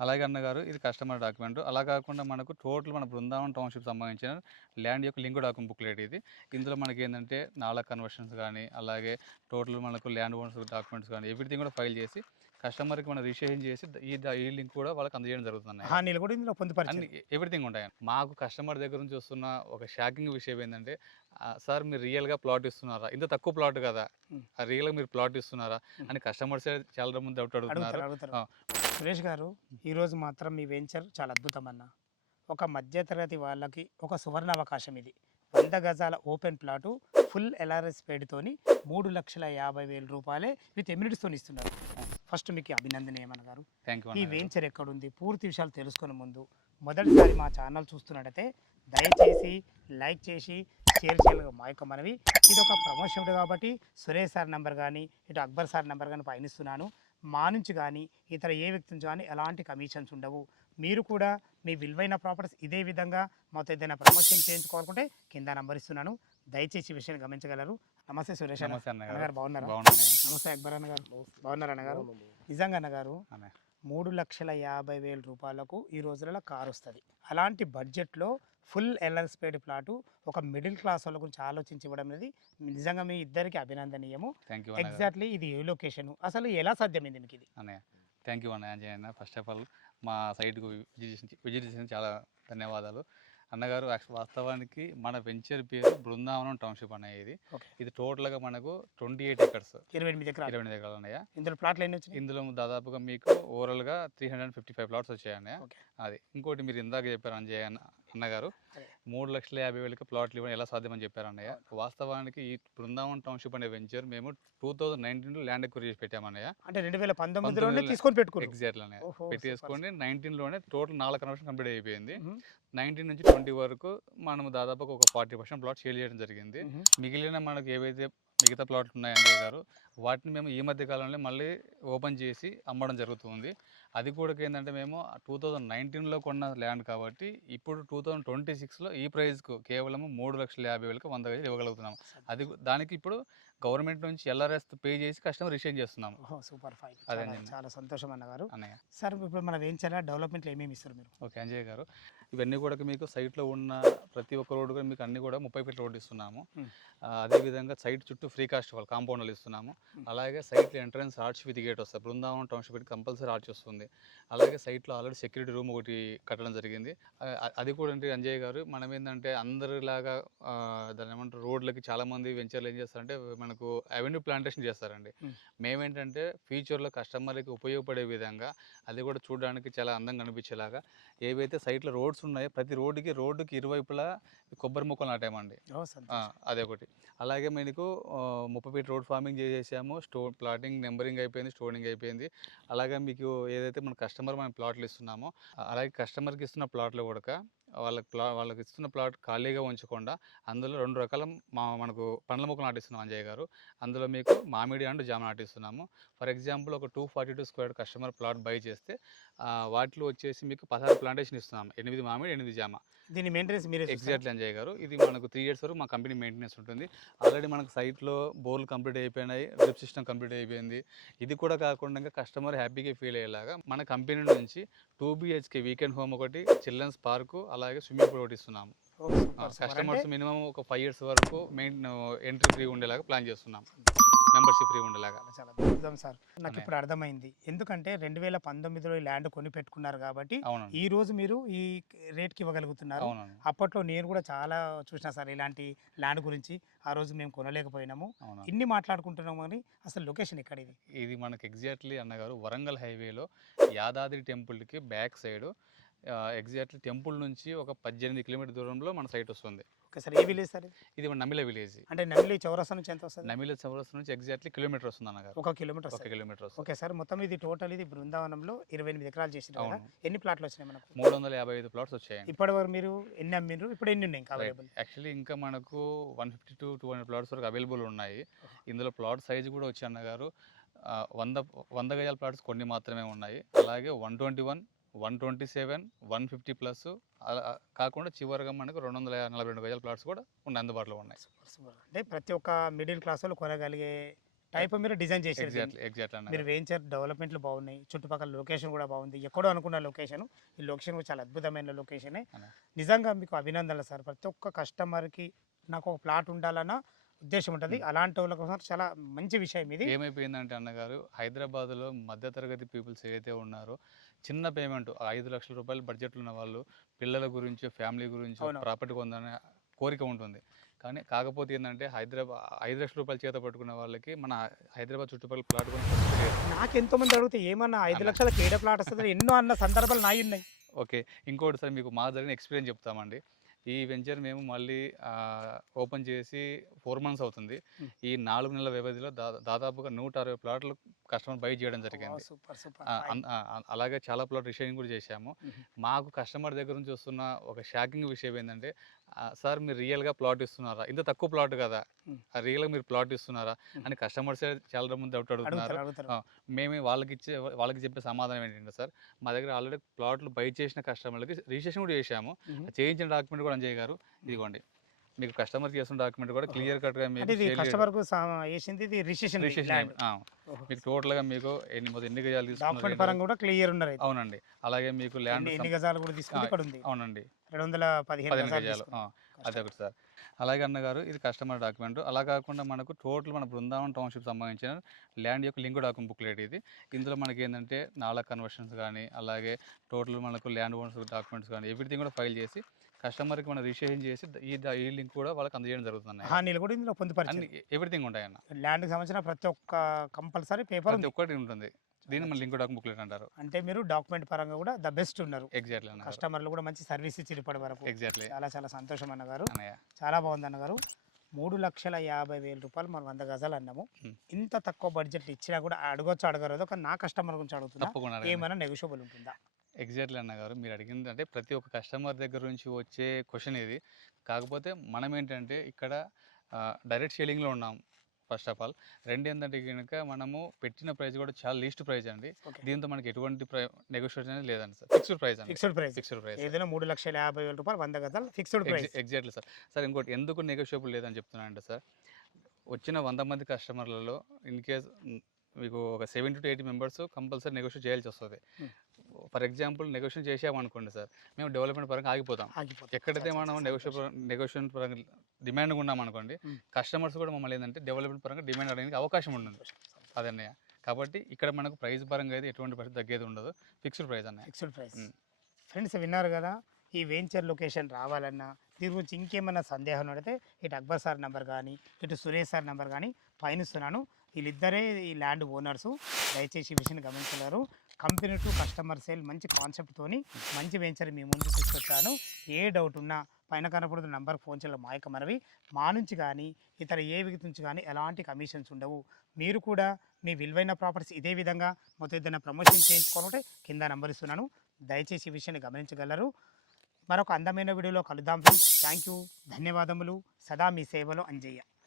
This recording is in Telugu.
అలాగే అన్నగారు ఇది కస్టమర్ డాక్యుమెంట్. అలా కాకుండా మనకు టోటల్ మన బృందావనం టౌన్‌షిప్ సంబంధించిన ల్యాండ్ యొక్క లింక్ డాక్యుమెంట్ బుక్‌లెట్ ఇది. ఇందులో మనకేందంటే నాలా కన్వర్షన్స్ గానీ, అలాగే టోటల్ మనకు ల్యాండ్ ఓనర్స్ డాక్యుమెంట్స్ గానీ, ఎవ్రీథింగ్ కూడా ఫైల్ చేసి కస్టమర్‌కి మనం రిజిస్ట్రేషన్ చేసి ఈ లింక్ కూడా వాళ్ళకి అందజేయడం జరుగుతుందన్నయ్య. హామీలు కూడా ఇందులో అన్ని పొందుపరిచారు. ఎవ్రీథింగ్ ఉంటాయండి. మాకు కస్టమర్ దగ్గర నుంచి వస్తున్న ఒక షాకింగ్ విషయం ఏందంటే, "సార్ మీరు రియల్‌గా ప్లాట్ ఇస్తున్నారా? ఇంత తక్కువ ప్లాట్ కదా! హ్మ్. రియల్‌గా మీరు ప్లాట్ ఇస్తున్నారా?" హ్మ్. అని కస్టమర్సే చాలా మంది డౌట్ అడుగుతున్నారు. అడుగుతారు. అడుగుతారు. ఆ! సురేష్ గారు, ఈరోజు మాత్రం మీ వెంచర్ చాలా అద్భుతమన్న. ఒక మధ్య తరగతి వాళ్ళకి ఒక సువర్ణ అవకాశం ఇది. 100 గజాల ఓపెన్ ప్లాటు ఫుల్ ఎల్ఆర్ఎస్ పేడ్‌తోని రూ. 3,50,000 విత్ ఎమ్యూనిటీస్‌తోని ఇస్తున్నారు. ఫస్ట్ మీకు అభినందనీయమన్నగారు. థాంక్ యూ ఈ అన్నగారు. వెంచర్ ఎక్కడుంది? పూర్తి విషయాలు తెలుసుకునే ముందు మొదటిసారి మా ఛానల్ చూస్తున్నట్టయితే దయచేసి లైక్ చేసి షేర్ చేయాలి మా యొక్క మనవి. ఇదొక ప్రమోషన్ వీడియో కాబట్టి సురేష్ సార్ నంబర్ గానీ, ఇటు అక్బర్ సార్ నంబర్ గానీ పైన ఇస్తున్నాను. మా నుంచి గానీ, ఇతర ఏ వ్యక్తి నుంచి గానీ ఎలాంటి కమిషన్స్ ఉండవు. మీరు కూడా మీ విలువైన ప్రాపర్టీస్ ఇదే విధంగా మాతో ఏదైనా ప్రమోషన్ చేయించుకోవాలనుకుంటే కింద నంబర్ ఇస్తున్నాను. దయచేసి ఈ విషయాన్ని గమనించగలరు. నమస్తే సురేష్ అన్న. నమస్తే అన్నగారు. అన్నగారు బాగున్నారా? బాగున్నానయ్య. నమస్తే అక్బర్ అన్నగారు. బాగున్నారా అన్నగారు? నిజంగా అన్నగారు అన్నయ్య. 3,50,000 ఈ రోజులలో కారు వస్తుంది. అలాంటి బడ్జెట్లో ఫుల్ ఎల్ఎల్స్పేడ్ ప్లాటు ఒక మిడిల్ క్లాస్ వాళ్ళ గురించి ఆలోచించి ఇవ్వడం అనేది నిజంగా మీ ఇద్దరికి అభినందనీయము. థాంక్ యూ అన్నగారు. ఎగ్జాక్ట్లీ ఇది ఏ లొకేషన్ అసలు ఎలా సాధ్యమైంది మీకు ఇది? అన్నయ్య. థాంక్ యూ అన్నయ్య అంజయ్య అన్న. ఫస్ట్ ఆఫ్ ఆల్ మా సైట్‌కు విజిట్ చేసినందుకు చాలా ధన్యవాదాలు. అన్నగారు వాస్తవానికి మన వెంచర్ పేరు బృందావనం టౌన్‌షిప్ అన్నయ్య ఇది. ఓకే. ఇది టోటల్‌గా మనకు 28 ఎకర్స్. 28 ఎకరాలు. 28 ఎకరాలు అన్నయ్య. ఇందులో ప్లాట్లు ఎన్ని వచ్చినాయి? ఇందులో దాదాపుగా మీకు ఓవరాల్‌గా 355 ప్లాట్స్ వచ్చాయి అన్నయ్య. ఓకే. అది. ఇంకోటి మీరు ఇందాక చెప్పారు అంజయ్య అన్నగారు అదే. 3,50,000కి ప్లాట్లు ఇవ్వడం ఎలా సాధ్యమని చెప్పారు అన్నయ్య. అవును. వాస్తవానికి ఈ బృందావనం టౌన్‌షిప్ అనే వెంచర్ మేము 2019లో ల్యాండ్ ఎక్వైర్ చేసి పెట్టామన్నయ్య. అంటే 2019లోనే 19లో తీసుకొని పెట్టుకున్నారు. ఎగ్జాక్ట్‌లీ అన్నయ్య. ఓహో! సూపర్. పెట్టేసుకొని 19లోనే టోటల్ 4 కన్వర్షన్ కంప్లీట్ అయిపోయింది. హుహు. 19 నుంచి 20 వరకు మనము దాదాపుగా ఒక 40% ప్లాట్ సేల్ చేయడం జరిగింది. హుహు. మిగిలిన మనకు ఏవైతే మిగతా ప్లాట్లు ఉన్నాయో అంజయ్య గారు, వాటిని మేము ఈ మధ్య కాలంలో మళ్ళీ ఓపెన్ చేసి అమ్మడం జరుగుతుంది. అది కూడా ఏందంటే మేము 2019లో కొన్న ల్యాండ్ కాబట్టి ఇప్పుడు 2026లో ఈ ప్రైస్‌కు కేవలం 3,50,000కి 100 గజాలు ఇవ్వగలుగుతున్నాం. అది దానికి ఇప్పుడు గవర్నమెంట్ నుంచి ఎల్ఆర్ఎస్ పే చేసి కస్టమర్ రిజిస్ట్రేషన్ చేస్తున్నాము. ఓహో! Super fine. అదే చాలా అండి చాలా సంతోషం అన్నగారు. అన్నయ్య. సార్ ఇప్పుడు మన వెంచర్‌లో డెవలప్‌మెంట్‌లో ఏమేమి ఇస్తారు మీరు? ఓకే. అంజయ్య గారు. ఇవన్నీ కూడా మీకు సైట్‌లో ఉన్న ప్రతి ఒక్క రోడ్డు కూడా మీకు అన్నీ కూడా 30 ఫీట్ రోడ్ ఇస్తున్నాము. హ్మ్. అదేవిధంగా సైట్ చుట్టూ ఫ్రీ కాస్ట్ వాళ్ళు కాంపౌండ్‌లు ఇస్తున్నాము. హ్మ్. అలాగే సైట్‌లో ఎంట్రన్స్ ఆర్చ్ విత్ గేట్ వస్తది. బృందావనం టౌన్‌షిప్‌కి కంపల్సరీ ఆర్చ్ వస్తుంది. అలాగే సైట్‌లో ఆల్రెడీ సెక్యూరిటీ రూమ్ ఒకటి కట్టడం జరిగింది. అది కూడా అంటే అంజయ్య గారు మనం ఏందంటే అందరిలాగా దాన్నేమంటారు రోడ్లకి చాలామంది వెంచర్‌లు ఏం చేస్తారంటే మనకు అవెన్యూ ప్లాంటేషన్ చేస్తారండి. హ్మ్. మేమేంటంటే ఫ్యూచర్‌లో కస్టమర్‌కి ఉపయోగపడే విధంగా అది కూడా చూడడానికి చాలా అందంగా అనిపించేలాగా ఏవైతే సైట్‌లో రోడ్స్ ఉన్నాయో ప్రతి రోడ్డుకి ఇరువైపులా కొబ్బరి మొక్కలు నాటామండి. ఓహ్! సంతోషం. అదొకటి. అలాగే మనకు 30 ఫీట్ రోడ్ ఫార్మింగ్ చేసేసాము. ప్లాటింగ్, నెంబరింగ్ అయిపోయింది. స్టోనింగ్ అయిపోయింది. అలాగే మీకు ఏదైతే మన కస్టమర్ మనం ప్లాట్లు ఇస్తున్నామో అలాగే కస్టమర్‌కి ఇస్తున్న ప్లాట్‌లో కూడా వాళ్ళకి ఇస్తున్న ప్లాట్ ఖాళీగా ఉంచకుండా అందులో 2 రకాల మనకు పండ్ల మొక్కలు నాటిస్తున్నాం అంజయ్య గారు. అందులో మీకు మామిడి అండ్ జామ నాటిస్తున్నాము. ఫర్ ఎగ్జాంపుల్ ఒక 242 స్క్వేర్ కస్టమర్ ప్లాట్ బై చేస్తే వాటిలో వచ్చేసి మీకు 16 ప్లాంటేషన్ ఇస్తున్నాము. 8 మామిడి, 8 జామ. దీని మెయింటెనెన్స్ మీరే చూస్తారా? ఎగ్జాక్ట్‌లీ అంజయ్య గారు. ఇది మనకు 3 ఇయర్స్ వరకు మా కంపెనీ మెయింటెనెన్స్ ఉంటుంది. ఆల్రెడీ మనకు సైట్‌లో బోర్‌లు కంప్లీట్ అయిపోయినాయి. డ్రిప్ సిస్టమ్ కంప్లీట్ అయిపోయింది. ఇది కూడా కాకుండా ఇంకా కస్టమర్ హ్యాపీగా ఫీల్ అయ్యేలాగా మన కంపెనీ నుంచి 2 బీహెచ్‌కే వీకెండ్ హోమ్ ఒకటి, చిల్డ్రన్స్ పార్కు, అలాగే స్విమ్మింగ్ పూల్ ఒకటి ఇస్తున్నాము. ఓహ్! సూపర్. సూపర్. అంటే కస్టమర్స్ మినిమమ్ ఒక 5 ఇయర్స్ వరకు ఎంట్రీ ఫ్రీ ఉండేలాగా ప్లాన్ చేస్తున్నాం. మెంబర్‌షిప్ ఫ్రీ ఉండేలాగా. చాలా చాలా అద్భుతం సార్. అన్నయ్య. నాకిప్పుడు అర్థమైంది. ఎందుకంటే 2019లో ఈ ల్యాండ్ కొని పెట్టుకున్నారు కాబట్టి అవునండి. ఈరోజు మీరు ఈ రేట్‌కి ఇవ్వగలుగుతున్నారు. అవునండి. అప్పట్లో నేను కూడా చాలా చూసినా సార్ ఇలాంటి ల్యాండ్ గురించి. ఆ రోజు మేము కొనలేకపోయినాము. అవునండి. ఇన్ని మాట్లాడుకుంటున్నాము గానీ అసలు లొకేషన్ ఎక్కడిది? ఇది మనకు ఎగ్జాక్ట్‌లీ అన్నగారు వరంగల్ హైవేలో యాదాద్రి టెంపుల్‌కి బ్యాక్ సైడు ఎగ్జాక్ట్‌లీ టెంపుల్ నుంచి ఒక 18 కిలోమీటర్ దూరంలో మన సైట్ వస్తుంది. Okay sir. ఏ విలేజ్ సార్ ఇది? ఇది మన నమిల విలేజ్. అంటే నెమిలి చౌరస్తా నుంచి ఎంత వస్తది? నమిల చౌరస్తా నుంచి ఎగ్జాక్ట్‌లీ కిలోమీటర్ వస్తుంది అన్నగారు. 1 కిలోమీటర్ 1 వస్తది. కిలోమీటర్ వస్తుంది. Okay sir. మొత్తం ఇది టోటల్ ఇది బృందావనంలో 28 ఎకరాలు చేసిర్రు కదా! అవును. ఎన్ని ప్లాట్లు వచ్చినాయి మనకు? 355 ప్లాట్స్ వచ్చాయండి. ఇప్పటివరకు మీరు ఎన్ని అమ్మిండ్రు? ఇప్పుడు ఎన్ని ఉన్నాయి ఇంకా రైట్. అవైలబుల్? యాక్చువల్లీ ఇంకా మనకు 150-200 ప్లాట్స్ వరకు అవైలబుల్ ఉన్నాయి. ఓహో! ఇందులో ప్లాట్ సైజ్ కూడా వచ్చి అన్నగారు 100 గజాల ప్లాట్స్ కొన్ని మాత్రమే ఉన్నాయి. అలాగే 121, 127, 150 ప్లస్ అలా కాకుండా చివరగా మనకు 242 గజాల ప్లాట్స్ కూడా అందుబాటులో ఉన్నాయి. సూపర్. సూపర్. అంటే ప్రతి ఒక్క మిడిల్ క్లాస్ వాళ్ళు కొనగలిగే టైప్ మీరు డిజైన్ చేశారు దీన్ని. ఎగ్జాక్ట్లీ అన్న మీరు వెంచర్ డెవలప్మెంట్లు బాగున్నాయి, చుట్టుపక్కల లొకేషన్ కూడా బాగుంది, ఎక్కడో అనుకున్న లొకేషన్, ఈ లొకేషన్ కూడా చాలా అద్భుతమైన లొకేషనే. అన్న. నిజంగా మీకు అభినందనలు సార్. ప్రతి ఒక్క కస్టమర్కి నాకు ఒక ప్లాట్ ఉండాలన్న ఉద్దేశం ఉంటుంది. అలాంటి వాళ్ళ కోసం చాలా మంచి విషయం ఇది. ఏమైపోయిందంటే అన్నగారు, హైదరాబాద్లో మధ్యతరగతి పీపుల్స్ ఏదైతే ఉన్నారో చిన్న పేమెంట్ 5 లక్షల రూపాయలు బడ్జెట్లు ఉన్న వాళ్ళు పిల్లల గురించి ఫ్యామిలీ గురించి అవును. ప్రాపర్టీ కొందనే కోరిక ఉంటుంది. కానీ కాకపోతే ఏంటంటే 5 లక్షల రూపాయలు చేత పట్టుకున్న వాళ్ళకి మన హైదరాబాద్ చుట్టుపక్కల ప్లాట్ కొని పరిస్థితి లేదు. నాకు ఎంతో మంది అడిగితే ఏమన్నా 5 అన్న. లక్షలకి ఏడ ప్లాట్ వస్తుంది ఎన్నో అన్న సందర్భాలు నాయి ఉన్నాయి. ఓకే, ఇంకోటి సార్ మీకు మా జరిగిన ఎక్స్పీరియన్స్ చెప్తామండి. ఈ వెంచర్ మేము మళ్ళీ ఓపెన్ చేసి 4 మంత్స్ అవుతుంది. Hmm. ఈ 4 నెలల వ్యవధిలో దాదాపుగా 160 ప్లాట్లు కస్టమర్ బై చేయడం జరిగింది. Super super. అలాగే చాలా ప్లాట్ రిషేరింగ్ కూడా చేశాము. Mhm. మాకు కస్టమర్ దగ్గర నుంచి వస్తున్న ఒక షాకింగ్ విషయం ఏంటంటే, సార్ మీరు రియల్గా ప్లాట్ ఇస్తున్నారా, ఇంత తక్కువ ప్లాట్ కదా, Hmm. రియల్గా మీరు ప్లాట్ ఇస్తున్నారా అని కస్టమర్సే చాలా మంది డౌట్ అడుగుతున్నారు. అడుగుతారు. మేమే వాళ్ళకి చెప్పే సమాధానం ఏంటంటే, సార్ మా దగ్గర ఆల్రెడీ ప్లాట్లు బై చేసిన కస్టమర్లకి రిజిస్ట్రేషన్ కూడా చేశాము, Mhm. చేయించిన డాక్యుమెంట్ కూడా అంజయ్ గారు ఇదిగోండి, మీకు కస్టమర్ చేసిన డాక్యుమెంట్ కూడా క్లియర్ కట్గా అంటే ఇది కస్టమర్ కు వేసింది ఇది రిజిస్ట్రేషన్ మీకు టోటల్గా మీకు ఎన్ని గజాలు డాక్యుమెంట్ తీసుకున్నారు. పరంగా కూడా క్లియర్ ఉన్నారు. అవునండి, అలాగే మీకు ల్యాండ్ ఎన్ని గజాలు కూడా తీసుకుంటే ఇక్కడ ఉంది. అవునండి 215 15 గజాలు గజాలు తీసుకున్నాం. అదే ఒకటి సార్. అలాగే అన్నగారు ఇది కస్టమర్ డాక్యుమెంట్. అలా కాకుండా మనకు టోటల్ మన బృందావన్ టౌన్షిప్ సంబంధించిన ల్యాండ్ యొక్క లింక్ డాక్యుమెంట్ బుక్లెట్ ఇది. ఇందులో మనకి ఏంటంటే నాలా కన్వర్షన్స్ కానీ అలాగే టోటల్ మనకు ల్యాండ్ ఓనర్స్ డాక్యుమెంట్స్ కానీ ఎవ్రీథింగ్ కూడా ఫైల్ చేసి కస్టమర్కి మనం రిజిస్ట్రేషన్ చేసి ఈ లింక్ కూడా వాళ్ళకి అందజేయడం జరుగుతుంది. హామీలు కూడా ఇందులో పొందుపరిచారు. అన్ని ఎవ్రీథింగ్ ఉంటాయన్న, ల్యాండ్కి సంబంధించిన ప్రతి ఒక్క కంపల్సరీ పేపర్ ప్రతి ఒక్కటి ఉంటుంది. దీన్ని మన లింక్ డాక్యుమెంట్ బుక్లెట్ అంటారు. అంటే మీరు డాక్యుమెంట్ పరంగా కూడా ద బెస్ట్ ఉన్నారు. ఎగ్జాక్ట్లీ అన్న, కస్టమర్లు కూడా మంచి సర్వీస్ ఇచ్చి ఇప్పటి వరకు. ఎగ్జాక్ట్లీ చాలా చాలా సంతోషం అన్నగారు. అన్నయ్య. చాలా బాగుంది అన్నగారు. 3,50,000 రూపాయలు మనం 100 గజాలు అన్నాము. ఇంత తక్కువ బడ్జెట్ ఇచ్చినా కూడా అడగొచ్చు అడగరు. కానీ నా కస్టమర్ గురించి అడుగుతున్నా, తప్పకుండా ఏమైనా నెగోషియబుల్ ఉంటుందా? ఎగ్జాక్ట్లీ అన్నగారు, మీరు అడిగింది అంటే ప్రతి ఒక్క కస్టమర్ దగ్గర నుంచి వచ్చే క్వశ్చన్ ఇది. కాకపోతే మనం ఏంటంటే ఇక్కడ డైరెక్ట్ సేలింగ్లో ఉన్నాం ఫస్ట్ ఆఫ్ ఆల్. రెండు ఏంటంటే కనుక మనము పెట్టిన ప్రైస్ కూడా చాలా లీస్ట్ ప్రైస్ అండి. Okay. దీంతో మనకి ఎటువంటి నెగోషియేషన్ అనేది లేదండి సార్, ఫిక్స్డ్ ప్రైస్ అండి. Fixed price. ఫిక్స్డ్ ప్రైస్ ఏదైనా 3,50,000 రూపాయలు 100 గజాలు fixed price. Exactly sir. Sir ఇంకోటి ఎందుకు నెగోషియబుల్ లేదని చెప్తున్నానంటే సార్, వచ్చిన 100 మంది కస్టమర్లలో ఇన్ కేస్ మీకు ఒక 70 to 80 మెంబర్స్ కంపల్సరీ నెగోషియేట్ చేయాల్సి వస్తుంది. ఫర్ ఎగ్జాంపుల్ నెగోషియేషన్ చేసామనుకోండి సార్, మేము డెవలప్మెంట్ పరంగా ఆగిపోతాం. ఎక్కడైతే మనం నెగోషియేషన్ పరంగా డిమాండ్ ఉన్నాం అనుకోండి, కస్టమర్స్ కూడా మమ్మల్ని ఏంటంటే డెవలప్మెంట్ పరంగా డిమాండ్ అడగడానికి అవకాశం ఉంటుంది. అదన్నయ్య. కాబట్టి ఇక్కడ మనకు ప్రైస్ పరంగా అయితే ఎటువంటి పరిస్థితి తగ్గేది ఉండదు, ఫిక్స్డ్ ప్రైస్ అన్నయ్య. Fixed price. ఫ్రెండ్స్ విన్నారు కదా, ఈ వెంచర్ లొకేషన్ రావాలన్నా దీని గురించి ఇంకేమైనా సందేహం అడిగితే ఇటు అక్బర్ సార్ నెంబర్ కానీ ఇటు సురేష్ సార్ నెంబర్ కానీ పైన ఇస్తున్నాను. వీళ్ళిద్దరే ఈ ల్యాండ్ ఓనర్సు. దయచేసి ఈ విషయాన్ని గమనించలేరు. కంపెనీ టు కస్టమర్ సేల్ మంచి కాన్సెప్ట్తోని మంచి వెంచర్ మీ ముందు తీసుకొచ్చాను. ఏ డౌట్ ఉన్నా పైన కనపడుతున్న నంబర్కి ఫోన్ చేయాలి. మా యొక్క మనవి, మా నుంచి కానీ ఇతర ఏ వ్యక్తి నుంచి కానీ ఎలాంటి కమిషన్స్ ఉండవు. మీరు కూడా మీ విలువైన ప్రాపర్టీస్ ఇదే విధంగా మొత్తం ఏదైనా ప్రమోషన్ చేయించుకోవాలంటే కింద నంబర్ ఇస్తున్నాను. దయచేసి ఈ విషయాన్ని గమనించగలరు. మరొక అందమైన వీడియోలో కలుద్దాం ఫ్రెండ్స్. థ్యాంక్ యూ, ధన్యవాదములు. సదా మీ సేవలో అంజయ్య.